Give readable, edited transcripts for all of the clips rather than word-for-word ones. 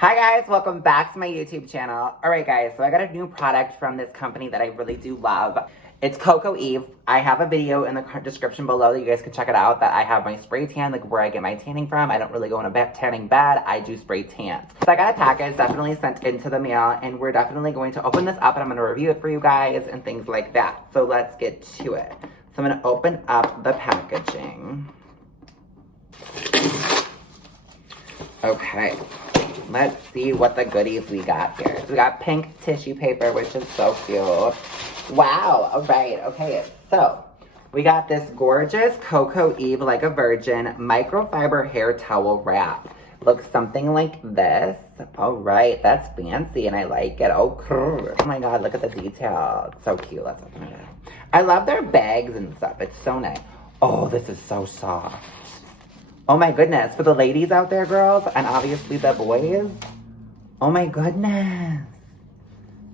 Hi guys, welcome back to my YouTube channel. Alright guys, so I got a new product from this company that I really do love. It's Coco Eve. I have a video in the description below that you guys can check it out, that I have my spray tan, like where I get my tanning from. I don't really go in a tanning bed, I do spray tans. So I got a package definitely sent into the mail, and we're definitely going to open this up and I'm going to review it for you guys and things like that. So let's get to it. So I'm going to open up the packaging. Okay. Let's see what the goodies we got here. So we got pink tissue paper, which is so cute. Wow, all right, okay. So we got this gorgeous Coco Eve Like a Virgin microfiber hair towel wrap. Looks something like this. All right, that's fancy and I like it. Oh my God, look at the detail. It's so cute, let's open it up. I love their bags and stuff, it's so nice. Oh, this is so soft. Oh my goodness, for the ladies out there, girls, and obviously the boys. Oh my goodness.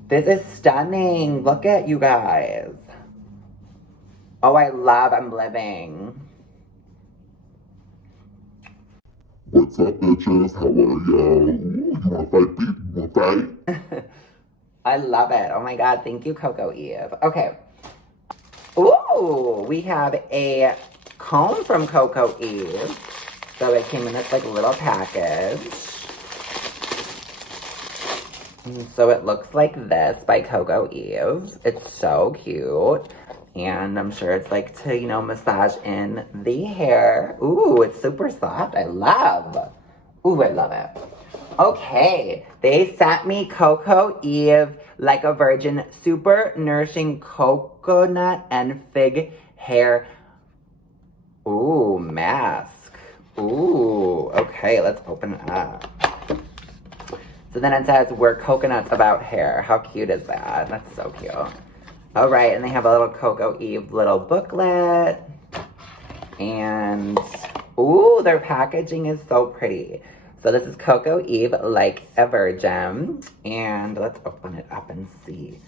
This is stunning. Look at you guys. Oh, I'm living. What's up, bitches? How are y'all? You wanna fight, baby? You wanna fight? I love it. Oh my God, thank you, Coco Eve. Okay. Ooh, we have a comb from Coco Eve. So it came in this like little package. And so it looks like this by Coco Eve. It's so cute. And I'm sure it's like to, you know, massage in the hair. Ooh, it's super soft. I love. Ooh, I love it. Okay, they sent me Coco Eve Like a Virgin Super Nourishing Coconut and Fig Hair. Ooh, mask. Ooh, okay, let's open it up. So then it says, we're coconuts about hair. How cute is that? That's so cute. All right, and they have a little Coco Eve little booklet. And, ooh, their packaging is so pretty. So this is Coco Eve Like a Virgin. And let's open it up and see.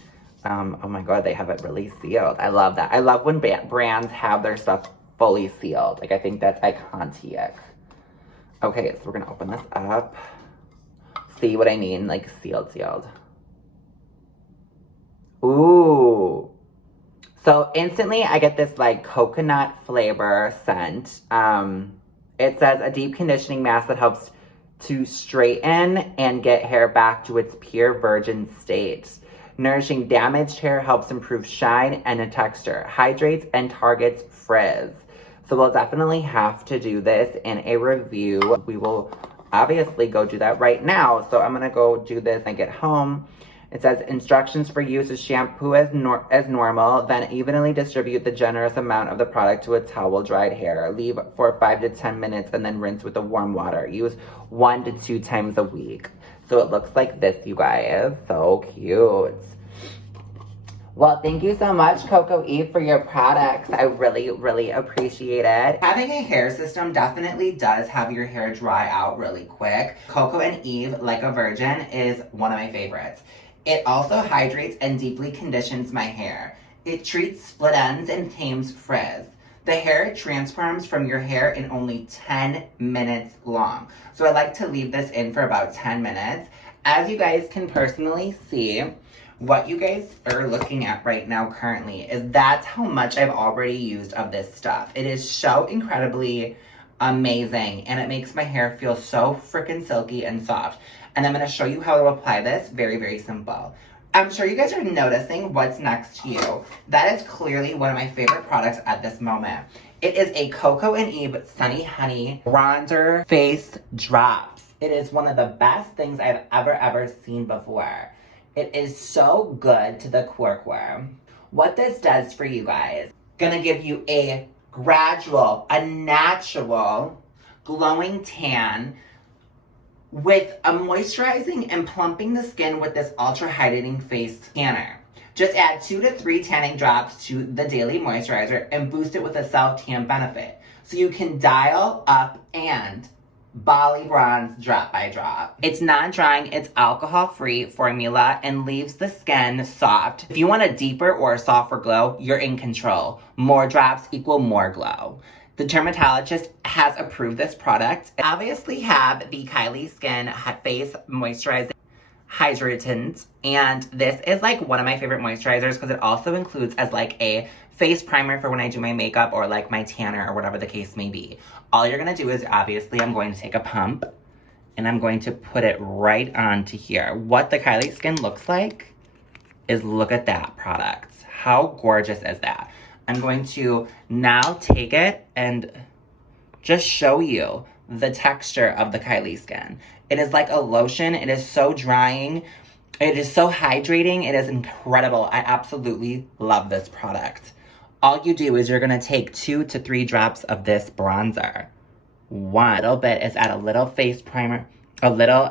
Oh my God, they have it really sealed. I love that. I love when brands have their stuff fully sealed. Like, I think that's iconic. Okay, so we're gonna open this up. See what I mean? Like, sealed. Ooh. So instantly I get this like coconut flavor scent. It says a deep conditioning mask that helps to straighten and get hair back to its pure virgin state. Nourishing damaged hair, helps improve shine and texture. Hydrates and targets frizz. So we'll definitely have to do this in a review. We will obviously go do that right now. So I'm gonna go do this and get home. It says instructions for use is shampoo as normal, then evenly distribute the generous amount of the product to a towel dried hair. Leave for 5 to 10 minutes and then rinse with the warm water. Use 1 to 2 times a week. So it looks like this, you guys. So cute. Well, thank you so much, Coco Eve, for your products. I really, really appreciate it. Having a hair system definitely does have your hair dry out really quick. Coco and Eve Like a Virgin is one of my favorites. It also hydrates and deeply conditions my hair. It treats split ends and tames frizz. The hair transforms from your hair in only 10 minutes long. So I like to leave this in for about 10 minutes. As you guys can personally see, what you guys are looking at right now currently is that's how much I've already used of this stuff. It is so incredibly amazing and it makes my hair feel so freaking silky and soft. And I'm going to show you how to apply this. Very, very simple. I'm sure you guys are noticing what's next to you. That is clearly one of my favorite products at this moment. It is a Coco and Eve Sunny Honey Bronzer Face Drops. It is one of the best things I've ever seen before. It is so good to the core. What this does for you guys, gonna give you a gradual, a natural, glowing tan with a moisturizing and plumping the skin with this ultra hydrating face tanner. Just add 2 to 3 tanning drops to the daily moisturizer and boost it with a self-tan benefit. So you can dial up and BALI bronze drop by drop. It's non-drying, it's alcohol-free formula and leaves the skin soft. If you want a deeper or a softer glow, you're in control. More drops equal more glow. The dermatologist has approved this product. I obviously have the Kylie Skin Face Moisturizing Hydratant, and this is like one of my favorite moisturizers because it also includes as like a face primer for when I do my makeup or like my tanner or whatever the case may be. All you're gonna do is obviously I'm going to take a pump and I'm going to put it right onto here. What the Kylie Skin looks like is look at that product. How gorgeous is that? I'm going to now take it and just show you the texture of the Kylie Skin. It is like a lotion. It is so drying. It is so hydrating. It is incredible. I absolutely love this product. All you do is you're gonna take 2 to 3 drops of this bronzer. One little bit is add a little face primer, a little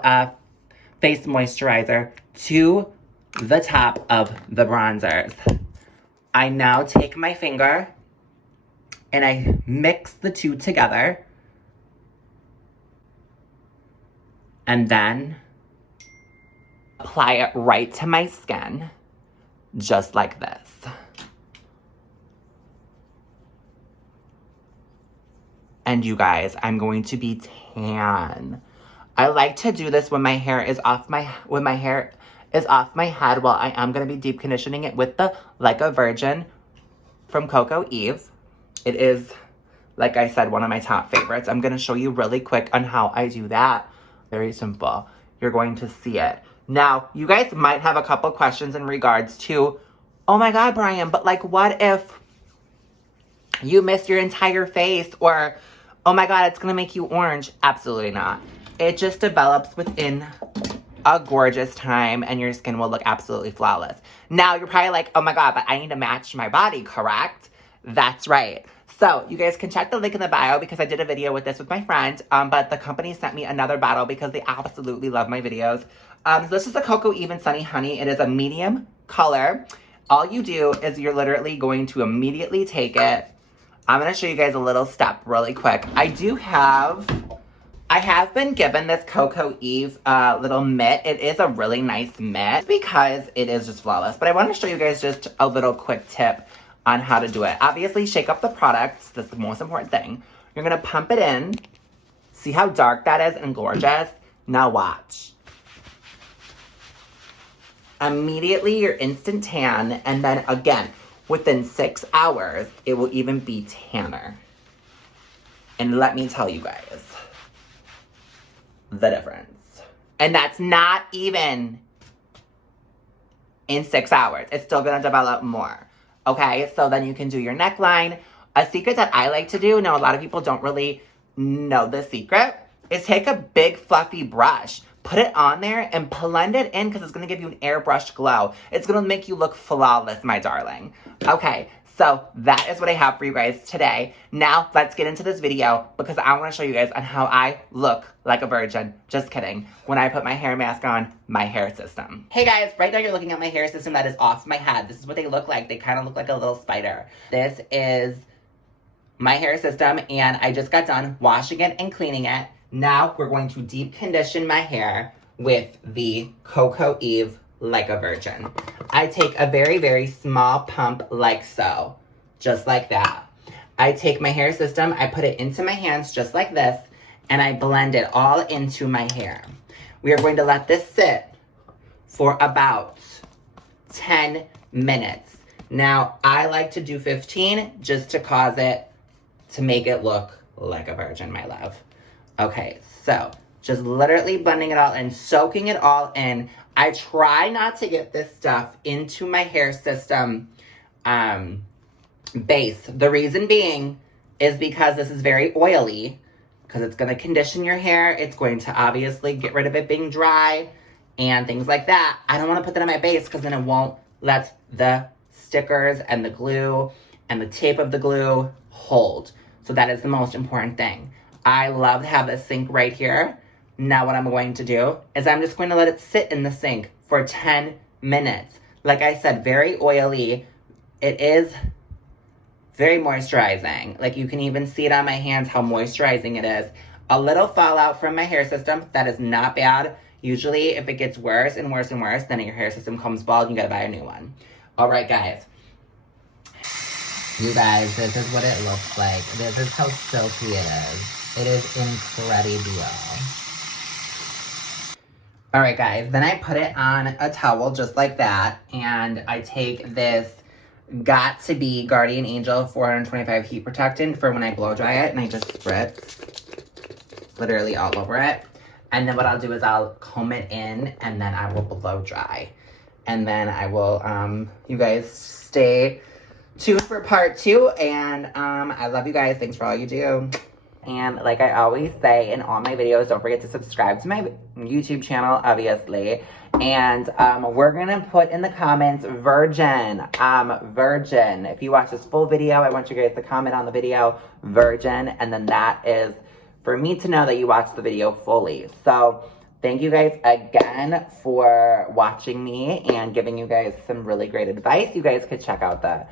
face moisturizer to the top of the bronzers. I now take my finger and I mix the two together. And then apply it right to my skin, just like this. And you guys, I'm going to be tan. I like to do this when my hair is off my head. Well, I am going to be deep conditioning it with the Like a Virgin from Coco Eve. It is, like I said, one of my top favorites. I'm going to show you really quick on how I do that. Very simple. You're going to see it. Now, you guys might have a couple questions in regards to, oh my God, Bryan, but like what if you miss your entire face? Or, oh my God, it's going to make you orange. Absolutely not. It just develops within a gorgeous time and your skin will look absolutely flawless. Now, you're probably like, oh my God, but I need to match my body, correct? That's right. So, you guys can check the link in the bio because I did a video with this with my friend, but the company sent me another bottle because they absolutely love my videos. So this is the Coco Eve and Sunny Honey. It is a medium color. All you do is you're literally going to immediately take it. I'm going to show you guys a little step really quick. I have been given this Coco Eve little mitt. It is a really nice mitt because it is just flawless. But I want to show you guys just a little quick tip on how to do it. Obviously, shake up the products. That's the most important thing. You're going to pump it in. See how dark that is and gorgeous? Now watch. Immediately, you're instant tan. And then again, within 6 hours, it will even be tanner. And let me tell you guys the difference. And that's not even in 6 hours. It's still going to develop more. Okay, so then you can do your neckline. A secret that I like to do, now a lot of people don't really know the secret, is take a big fluffy brush, put it on there, and blend it in because it's going to give you an airbrushed glow. It's going to make you look flawless, my darling. Okay, so that is what I have for you guys today. Now, let's get into this video because I want to show you guys on how I look like a virgin. Just kidding. When I put my hair mask on, my hair system. Hey guys, right now you're looking at my hair system that is off my head. This is what they look like. They kind of look like a little spider. This is my hair system and I just got done washing it and cleaning it. Now we're going to deep condition my hair with the Coco Eve Like a Virgin. I take a very, very small pump like so. Just like that. I take my hair system, I put it into my hands just like this, and I blend it all into my hair. We are going to let this sit for about 10 minutes. Now, I like to do 15 just to make it look like a virgin, my love. Okay, so just literally blending it all in, soaking it all in. I try not to get this stuff into my hair system base. The reason being is because this is very oily, because it's going to condition your hair. It's going to obviously get rid of it being dry and things like that. I don't want to put that on my base because then it won't let the stickers and the glue and the tape of the glue hold. So that is the most important thing. I love to have this sink right here. Now what I'm going to do is I'm just going to let it sit in the sink for 10 minutes. Like I said, very oily. It is very moisturizing. Like you can even see it on my hands how moisturizing it is. A little fallout from my hair system. That is not bad. Usually if it gets worse and worse and worse, then your hair system comes bald and you gotta buy a new one. All right, guys. You guys, this is what it looks like. This is how silky it is. It is incredible. All right, guys, then I put it on a towel just like that, and I take this Got To Be Guardian Angel 425 heat protectant for when I blow dry it, and I just spritz literally all over it. And then what I'll do is I'll comb it in, and then I will blow dry. And then I will, you guys stay tuned for part 2, and I love you guys. Thanks for all you do. And like I always say in all my videos, don't forget to subscribe to my YouTube channel, obviously. And we're gonna put in the comments virgin, virgin. If you watch this full video, I want you guys to comment on the video virgin, and then that is for me to know that you watched the video fully. So thank you guys again for watching me and giving you guys some really great advice. You guys could check out the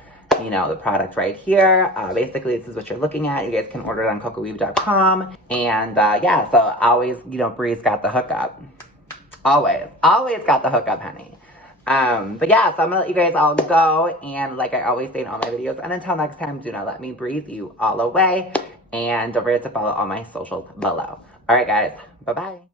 product right here. Basically, this is what you're looking at. You guys can order it on cocoeve.com. And yeah, so always, Bree's got the hookup. Always got the hookup, honey. But yeah, so I'm gonna let you guys all go. And like I always say in all my videos, and until next time, do not let me breathe you all away. And don't forget to follow all my socials below. All right, guys. Bye-bye.